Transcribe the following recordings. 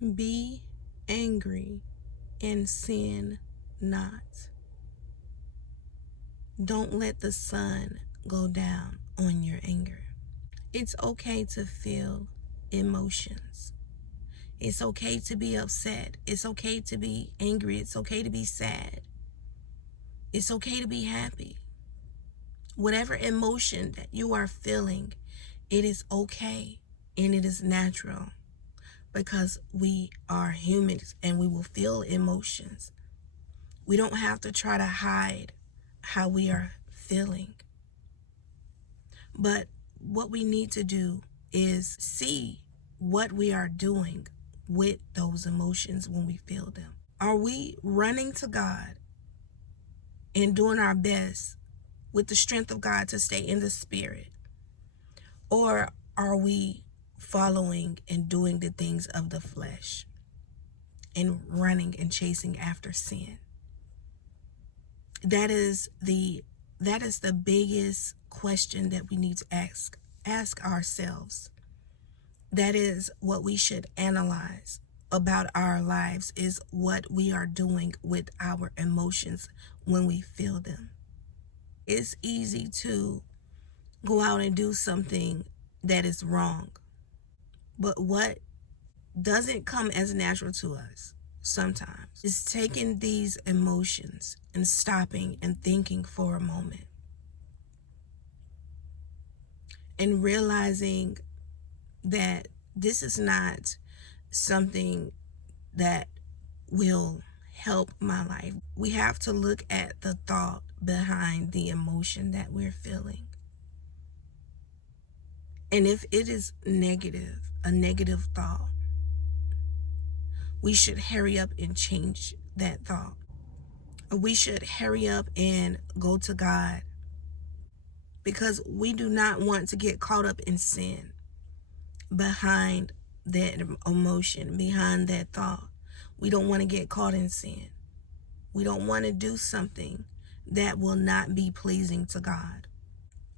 Be angry and sin not. Don't let the sun go down on your anger. It's okay to feel emotions. It's okay to be upset. It's okay to be angry. It's okay to be sad. It's okay to be happy. Whatever emotion that you are feeling, it is okay and it is natural, because we are humans and we will feel emotions. We don't have to try to hide how we are feeling. But what we need to do is see what we are doing with those emotions when we feel them. Are we running to God and doing our best with the strength of God to stay in the spirit? Or are we following and doing the things of the flesh and running and chasing after sin? That is the biggest question that we need to ask ourselves. That is what we should analyze about our lives, is what we are doing with our emotions when we feel them. It's easy to go out and do something that is wrong, but what doesn't come as natural to us sometimes is taking these emotions and stopping and thinking for a moment and realizing that this is not something that will help my life. We have to look at the thought behind the emotion that we're feeling. And if it is negative, a negative thought, we should hurry up and change that thought. Or we should hurry up and go to God, because we do not want to get caught up in sin behind that emotion, behind that thought. We don't want to get caught in sin. We don't want to do something that will not be pleasing to God.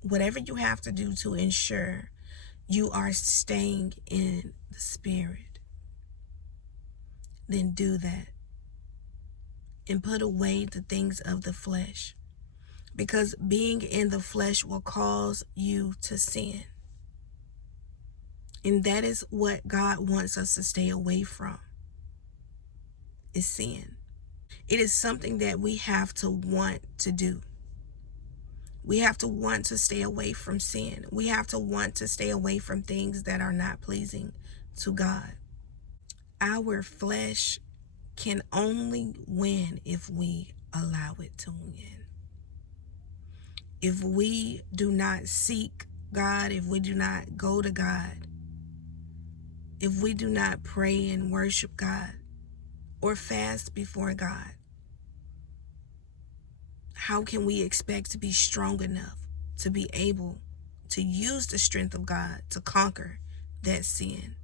Whatever you have to do to ensure you are staying in the spirit, then do that. And put away the things of the flesh, because being in the flesh will cause you to sin. And that is what God wants us to stay away from, is sin. It is something that we have to want to do. We have to want to stay away from sin. We have to want to stay away from things that are not pleasing to God. Our flesh can only win if we allow it to win. If we do not seek God, if we do not go to God, if we do not pray and worship God or fast before God, how can we expect to be strong enough to be able to use the strength of God to conquer that sin,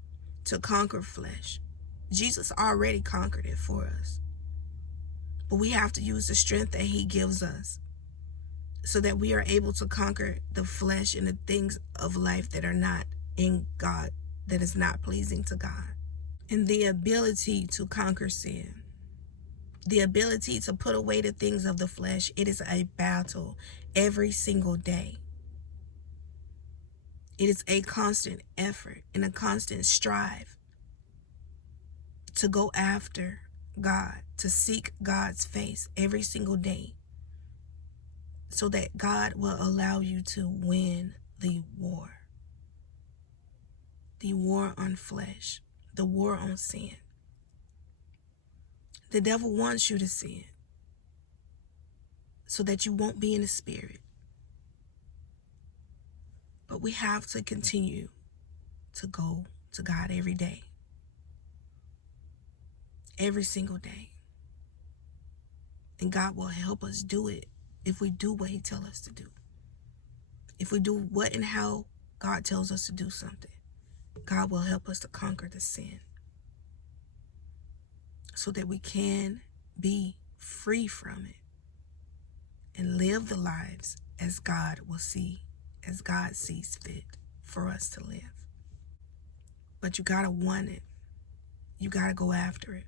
to conquer flesh? Jesus already conquered it for us. But we have to use the strength that he gives us so that we are able to conquer the flesh and the things of life that are not in God, that is not pleasing to God. And the ability to conquer sin, the ability to put away the things of the flesh, it is a battle every single day. It is a constant effort and a constant strive to go after God, to seek God's face every single day, so that God will allow you to win the war on flesh, the war on sin. The devil wants you to sin so that you won't be in the spirit. But we have to continue to go to God every day, every single day. And God will help us do it if we do what he tells us to do. If we do what and how God tells us to do something, God will help us to conquer the sin so that we can be free from it and live the lives as God will see, as God sees fit for us to live. But you gotta want it. You got to go after it.